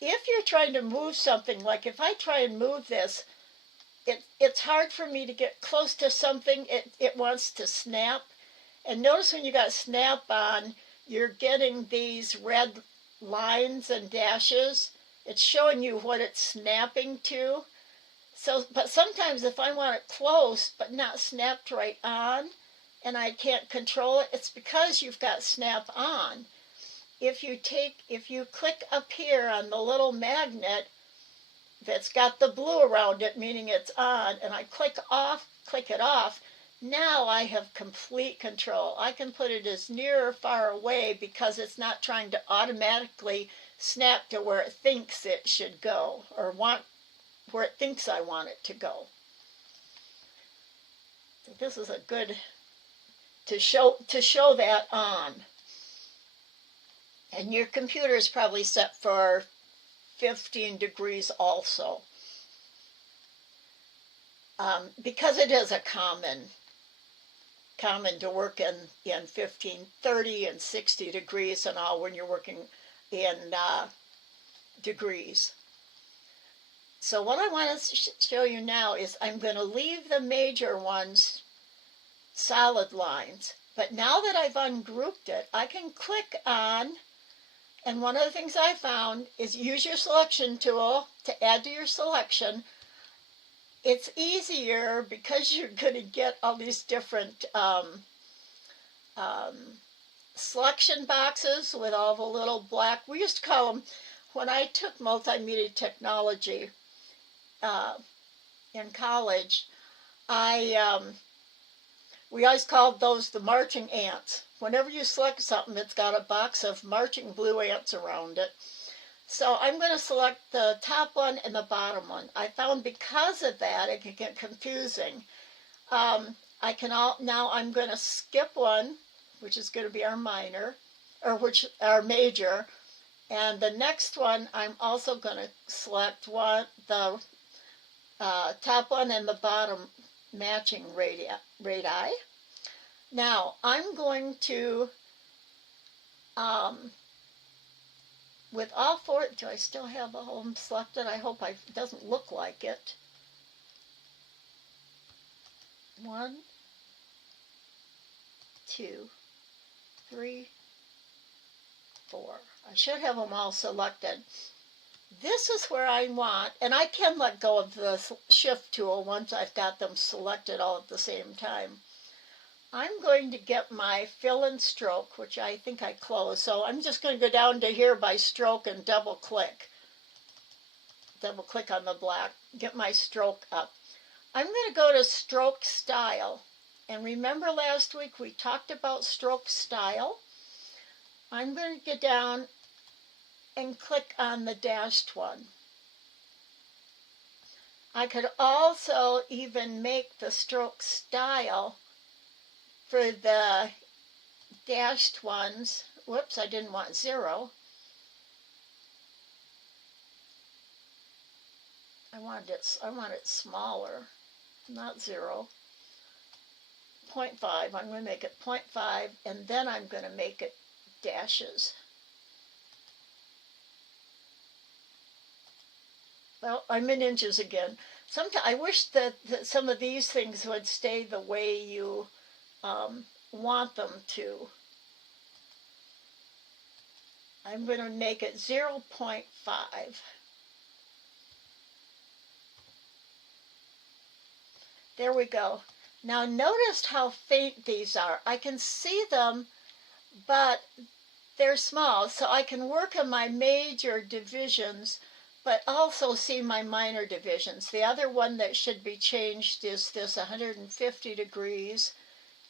If you're trying to move something, like if I try and move this, it's hard for me to get close to something. It wants to snap. And notice when you got snap on, you're getting these red lines and dashes. It's showing you what it's snapping to. So, but sometimes if I want it close but not snapped right on, and I can't control it, it's because you've got snap on. If you click up here on the little magnet that's got the blue around it, meaning it's on, and I click it off, now I have complete control. I can put it as near or far away because it's not trying to automatically snap to where it thinks it should go, or where it thinks I want it to go. This is a good to show that on. And your computer is probably set for 15 degrees also, because it is a common to work in 15, 30, and 60 degrees and all when you're working in degrees. So what I want to show you now is I'm going to leave the major ones solid lines, but now that I've ungrouped it, I can click on, and one of the things I found is use your selection tool to add to your selection. It's easier because you're going to get all these different selection boxes with all the little black, we used to call them, when I took multimedia technology in college, we always called those the marching ants. Whenever you select something, it's got a box of marching blue ants around it. So I'm going to select the top one and the bottom one. I found because of that, it can get confusing. Now I'm going to skip one, which is going to be our minor, or our major, and the next one I'm also going to select the top one and the bottom matching radii. Now I'm going to, with all four, do I still have the home selected? I hope it doesn't look like it. 1, 2, 3, 4. I should have them all selected. This is where I want, and I can let go of the shift tool once I've got them selected all at the same time. I'm going to get my fill and stroke, which I think I closed. So I'm just going to go down to here by stroke and double click. Double click on the black, get my stroke up. I'm going to go to stroke style. And remember last week we talked about stroke style? I'm going to get down and click on the dashed one. I could also even make the stroke style for the dashed ones. Whoops, I didn't want 0. I want it smaller, not 0. 0.5, I'm going to make it 0.5, and then I'm going to make it dashes. Well, I'm in inches again. Sometimes I wish that some of these things would stay the way you want them to. I'm going to make it 0.5. There we go. Now notice how faint these are. I can see them, but they're small, so I can work on my major divisions, but also see my minor divisions. The other one that should be changed is this 150 degrees,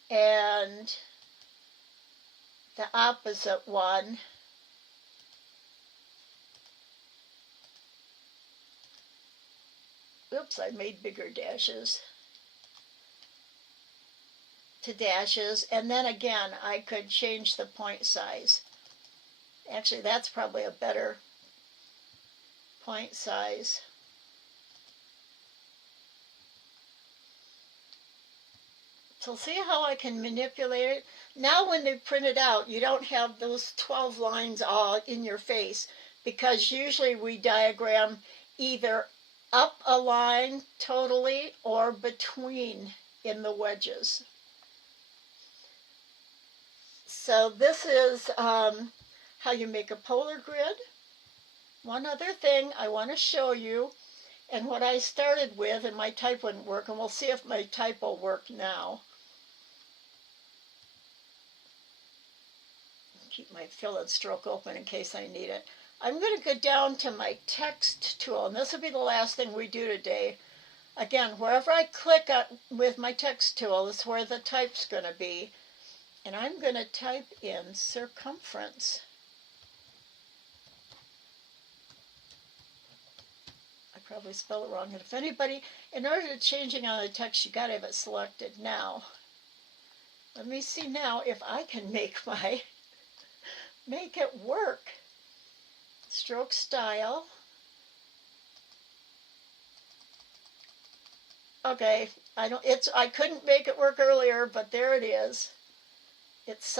and the opposite one. Oops, I made bigger dashes. To dashes, and then again I could change the point size. Actually, that's probably a better point size. So see how I can manipulate it? Now when they print it out, you don't have those 12 lines all in your face, because usually we diagram either up a line totally or between in the wedges. So this is how you make a polar grid. One other thing I want to show you, and what I started with, and my type wouldn't work, and we'll see if my type will work now. Keep my fill and stroke open in case I need it. I'm going to go down to my text tool, and this will be the last thing we do today. Again, wherever I click with my text tool is where the type's going to be. And I'm going to type in circumference. I probably spell it wrong. And if anybody, in order to changing on the text, you got to have it selected now. Let me see now if I can make it work. Stroke style. Okay, I couldn't make it work earlier, but there it is. It's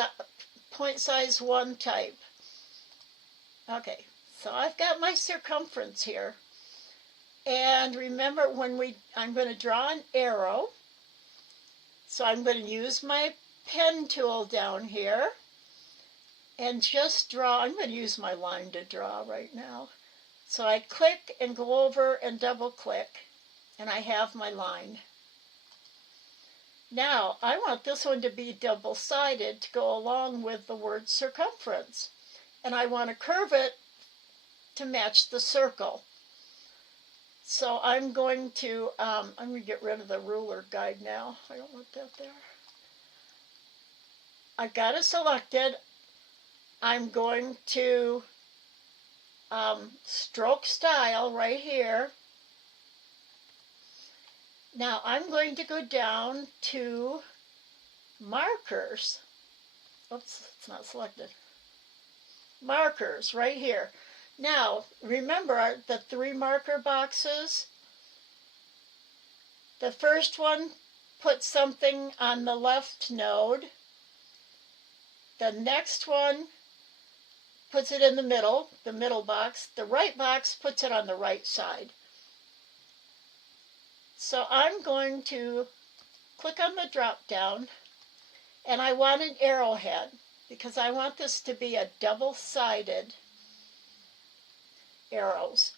point size 1 type. Okay, so I've got my circumference here. And remember I'm going to draw an arrow. So I'm going to use my pen tool down here and just draw. I'm going to use my line to draw right now. So I click and go over and double click, and I have my line. Now, I want this one to be double-sided to go along with the word circumference. And I want to curve it to match the circle. So I'm going to get rid of the ruler guide now. I don't want that there. I've got it selected. I'm going to stroke style right here. Now I'm going to go down to markers. Oops, it's not selected. Markers right here. Now remember the 3 marker boxes. The first one puts something on the left node. The next one puts it in the middle box. The right box puts it on the right side. So I'm going to click on the drop down, and I want an arrowhead because I want this to be a double-sided arrows.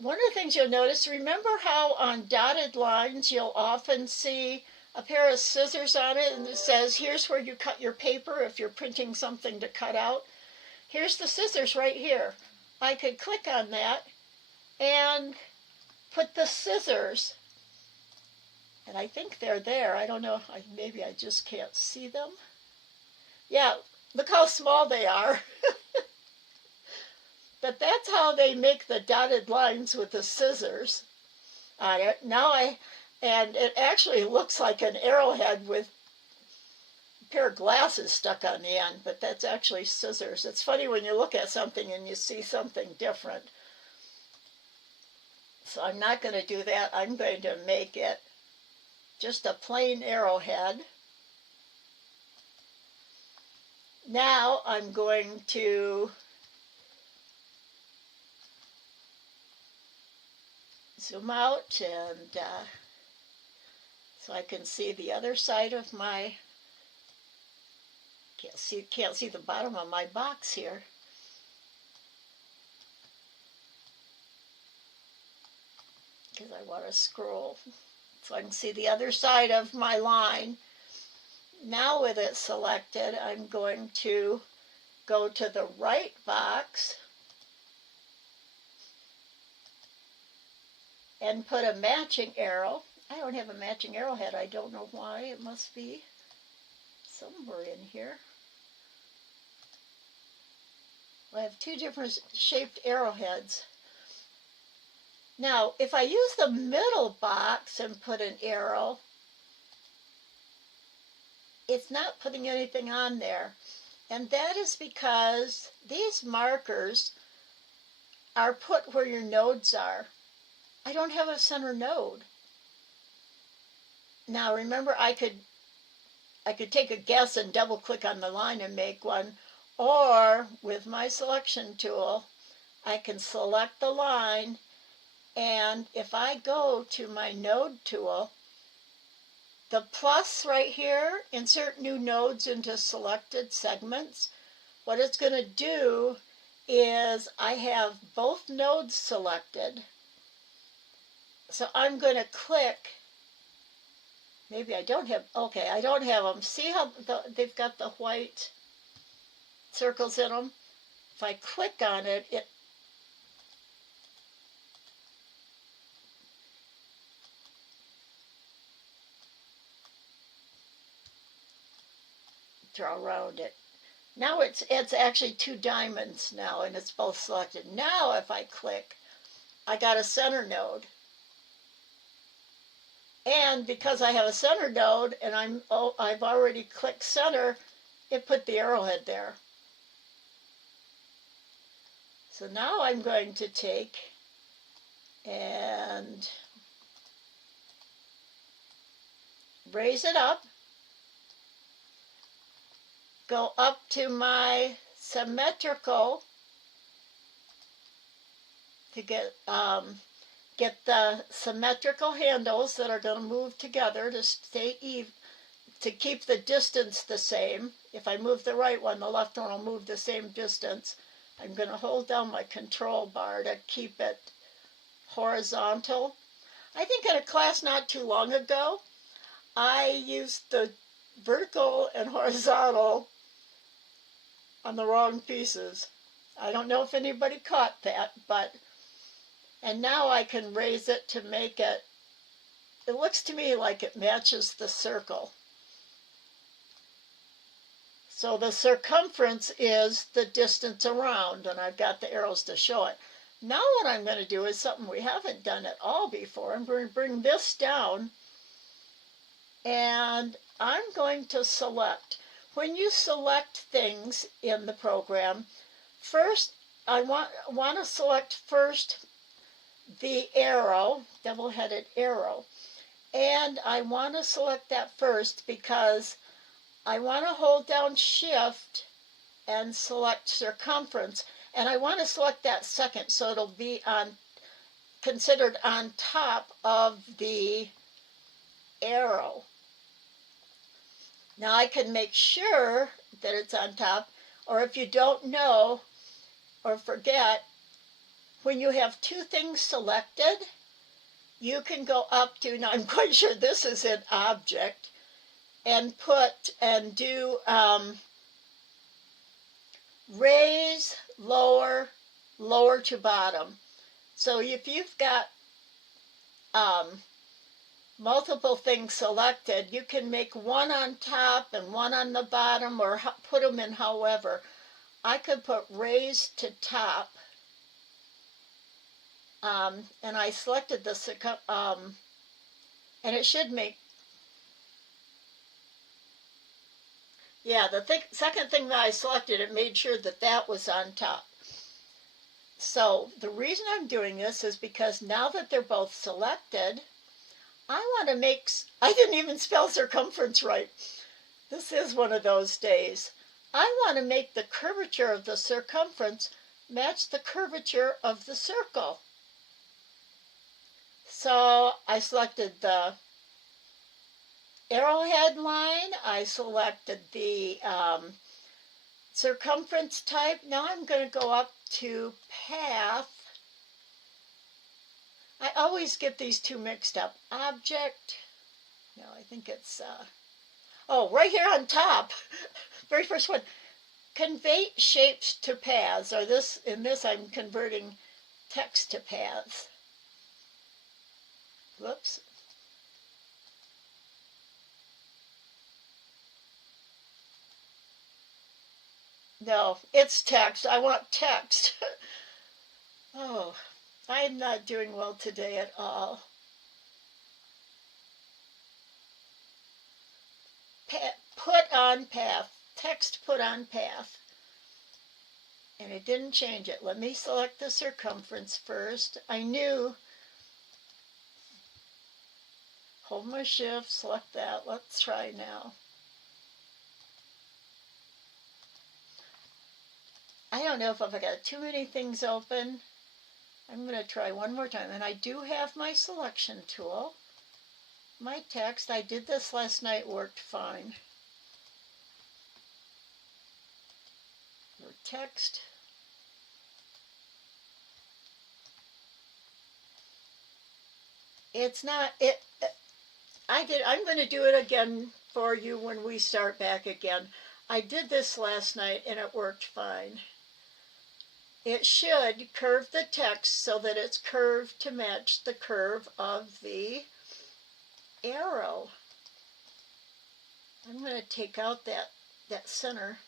One of the things you'll notice, remember how on dotted lines you'll often see a pair of scissors on it and it says here's where you cut your paper if you're printing something to cut out. Here's the scissors right here. I could click on that and put the scissors, and I think they're there. I don't know, maybe I just can't see them. Yeah, look how small they are. But that's how they make the dotted lines with the scissors on it. And it actually looks like an arrowhead with a pair of glasses stuck on the end, but that's actually scissors. It's funny when you look at something and you see something different. So I'm not going to do that. I'm going to make it just a plain arrowhead. Now I'm going to zoom out and so I can see the other side of my, can't see the bottom of my box here. Because I want to scroll. So I can see the other side of my line. Now with it selected, I'm going to go to the right box and put a matching arrow. I don't have a matching arrowhead. I don't know why. It must be somewhere in here. I have two different shaped arrowheads. Now, if I use the middle box and put an arrow, it's not putting anything on there. And that is because these markers are put where your nodes are. I don't have a center node. Now remember, I could take a guess and double click on the line and make one, or with my selection tool, I can select the line, and if I go to my node tool, the plus right here, insert new nodes into selected segments, what it's going to do is I have both nodes selected. So I'm going to click. Maybe I don't have, okay, I don't have them. See how they've got the white circles in them? If I click on it, it draw around it. Now it's actually two diamonds now, and it's both selected. Now if I click, I got a center node. And because I have a center node and I've already clicked center, it put the arrowhead there. So now I'm going to take and raise it up, go up to my symmetrical to get the symmetrical handles that are going to move together to stay even, to keep the distance the same. If I move the right one, the left one will move the same distance. I'm going to hold down my control bar to keep it horizontal. I think in a class not too long ago, I used the vertical and horizontal on the wrong pieces. I don't know if anybody caught that, but, and now I can raise it to make it, it looks to me like it matches the circle. So the circumference is the distance around, and I've got the arrows to show it. Now what I'm going to do is something we haven't done at all before. I'm going to bring this down, and I'm going to select. When you select things in the program, first I want to select first the arrow, double-headed arrow, and I want to select that first because I want to hold down Shift and select circumference, and I want to select that second so it'll be considered on top of the arrow. Now I can make sure that it's on top, or if you don't know or forget, when you have two things selected, you can go up to, now I'm quite sure this is an object, and do raise, lower, lower to bottom. So if you've got multiple things selected, you can make one on top and one on the bottom, or put them in however. I could put raise to top, and I selected the and it should make, yeah, the second thing that I selected, it made sure that that was on top. So the reason I'm doing this is because now that they're both selected, I want to make, I didn't even spell circumference right. This is one of those days. I want to make the curvature of the circumference match the curvature of the circle. So I selected the arrowhead line, I selected the circumference type. Now I'm going to go up to path. I always get these two mixed up. Object, no, I think it's, oh, right here on top, very first one. Convey shapes to paths, or in this I'm converting text to paths. Whoops. No, it's text. I want text. Oh, I'm not doing well today at all. Put on path. Text put on path. And it didn't change it. Let me select the circumference first. I knew. Hold my shift, select that. Let's try now. I don't know if I've got too many things open. I'm going to try one more time. And I do have my selection tool. My text, I did this last night, worked fine. Your text. It's not, I'm going to do it again for you when we start back again. I did this last night and it worked fine. It should curve the text so that it's curved to match the curve of the arrow. I'm going to take out that center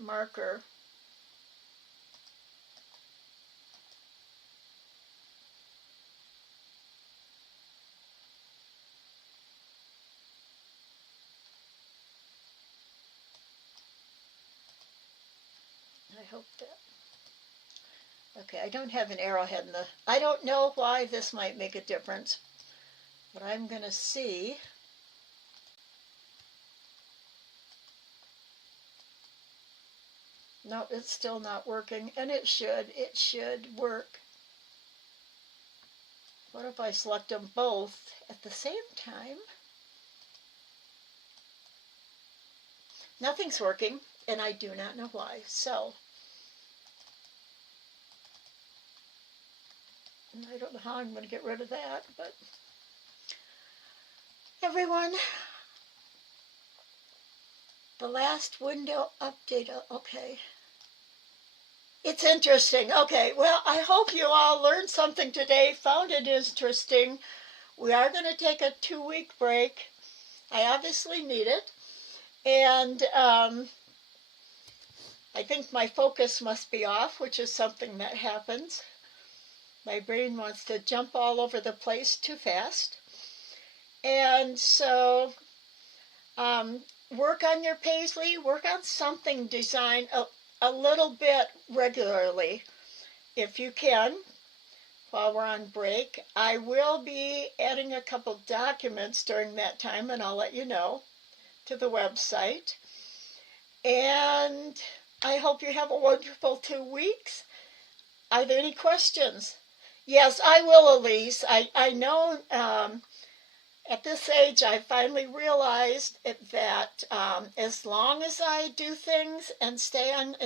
marker. I hope that. Okay, I don't have an arrowhead in the. I don't know why this might make a difference, but I'm going to see. No, it's still not working, and it should work. What if I select them both at the same time? Nothing's working, and I do not know why. So, I don't know how I'm going to get rid of that, but everyone, the last window update, okay. It's interesting. Okay, well, I hope you all learned something today, found it interesting. We are going to take a 2-week break. I obviously need it. And I think my focus must be off, which is something that happens. My brain wants to jump all over the place too fast. And so work on your paisley, work on something, design a little bit regularly if you can while we're on break. I will be adding a couple documents during that time, and I'll let you know, to the website. And I hope you have a wonderful 2 weeks. Are there any questions? Yes, I will, Elise. I know at this age I finally realized that as long as I do things and stay on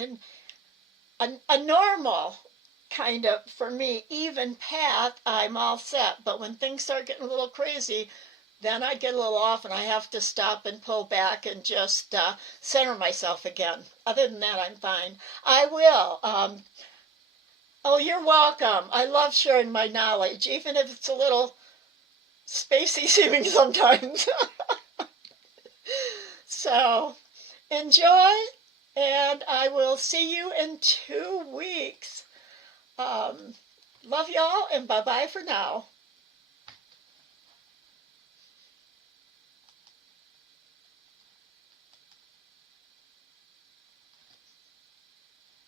a normal kind of, for me, even path, I'm all set. But when things start getting a little crazy, then I get a little off and I have to stop and pull back and just center myself again. Other than that, I'm fine. I will. Oh, you're welcome. I love sharing my knowledge, even if it's a little spacey seeming sometimes. So, enjoy, and I will see you in 2 weeks. Love y'all, and bye-bye for now.